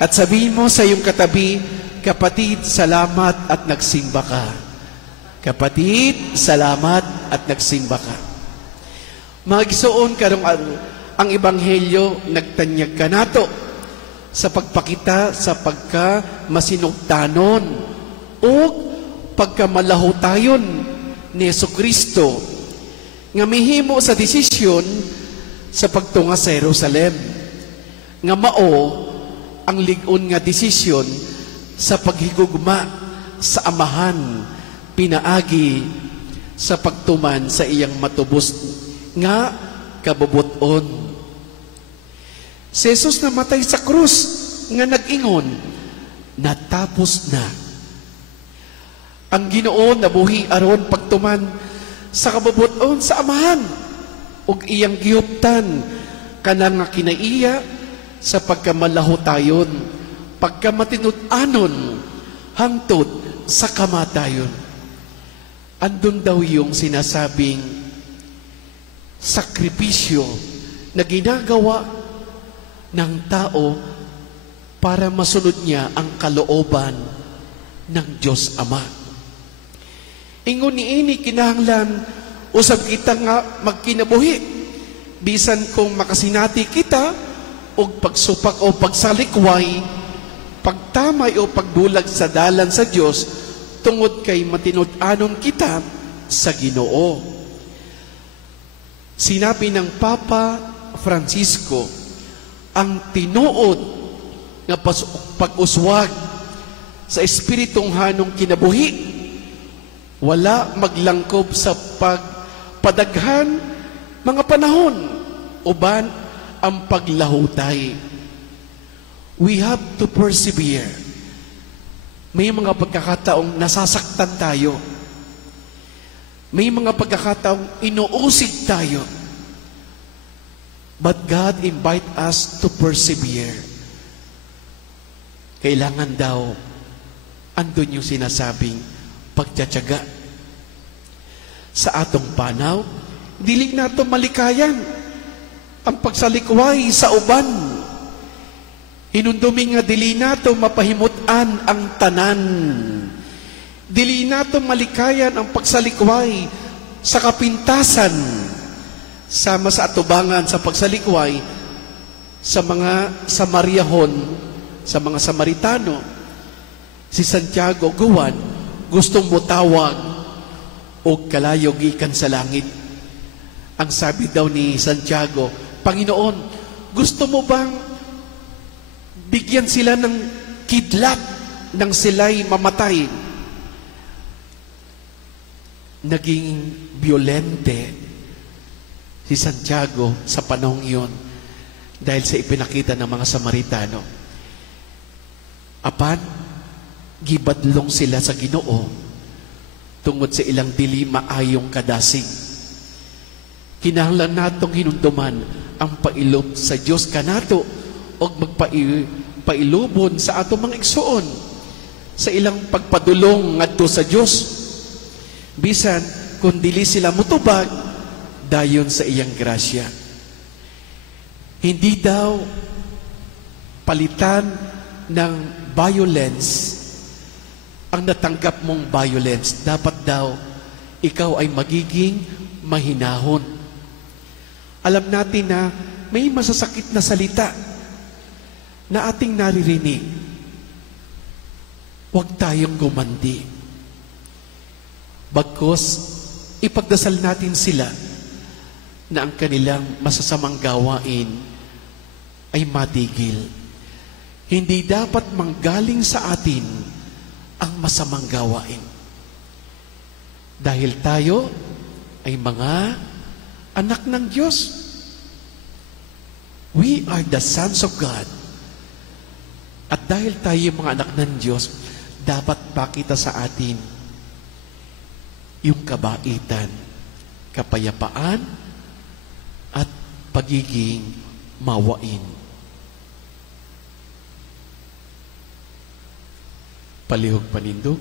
At sabihin mo sa iyong katabi, kapatid, salamat at nagsimba ka. Kapatid, salamat at nagsimba ka. Mga igsoon, karong ang Ebanghelyo, nagtanyag ka nato sa pagpakita sa pagka masinugtanon o pagka malahutayon ni Jesucristo nga mihimo sa desisyon sa pagtunga sa Jerusalem nga mao ang lig-on nga desisyon sa paghigugma sa amahan pinaagi sa pagtuman sa iyang matubos nga kabubuton. Si Jesus namatay sa krus nga nag-ingon, natapos na. Ang Ginoo nabuhi aron pagtuman sa kabubuton sa amahan ug iyang gihuptan kanang nga kinaiya sa pagkamalahutayon, pagkamatinud-anon hangtod sa kamatayon. Andun daw yung sinasabing sakripisyo na ginagawa ng tao para masunod niya ang kalooban ng Diyos Ama. Ingon niini kinahanglan usab kita nga magkinabuhi bisan kung makasinati kita og pagsupak o pagsalikway, pagtamay o pagbulag sa dalan sa Dios tungod kay matinud-anon kita sa Ginoo. Sinabi ng Papa Francisco, ang tinuod nga pag-uswag sa espiritong hanong kinabuhi wala maglangkob sa pagpadaghan mga panahon uban ang paglahutay. We have to persevere. May mga pagkakataong nasasaktan tayo. May mga pagkakataong inuusig tayo. But God invite us to persevere. Kailangan daw, andun yung sinasabing pagtsatsaga. Sa atong panaw, dili nato malikayan ang pagsalikway sa uban. Hinundumi nga dili nato mapahimutan ang tanan. Dili nato malikayan ang pagsalikway sa kapintasan. Sama sa atubangan sa pagsalikway sa mga Samaryahon, sa mga Samaritano. Si Santiago Guwan gustong mutawag o kalayo gikan sa langit. Ang sabi daw ni Santiago, Panginoon, gusto mo bang bigyan sila ng kidlat nang sila'y mamatay? Naging violente si Santiago sa panahong iyon dahil sa ipinakita ng mga Samaritano. Apan, gibadlong sila sa Ginoo tungod sa ilang dili maayong kadasig. Kinahanglan natong hinumduman ang pailob sa Dios kanato o magpailubon sa atong mga igsoon sa ilang pagpadulong ngadto sa Dios. Bisan kung dili sila mutubag dayon sa iyang grasya. Hindi daw palitan ng violence ang natanggap mong violence. Dapat daw ikaw ay magiging mahinahon. Alam natin na may masasakit na salita na ating naririnig. Huwag tayong gumandi. Bagkus, ipagdasal natin sila na ang kanilang masasamang gawain ay matigil. Hindi dapat manggaling sa atin ang masamang gawain. Dahil tayo ay mga anak ng Diyos. We are the sons of God. At dahil tayo mga anak ng Diyos, dapat pakita sa atin yung kabaitan, kapayapaan, at pagiging mawain. Palihog panindog.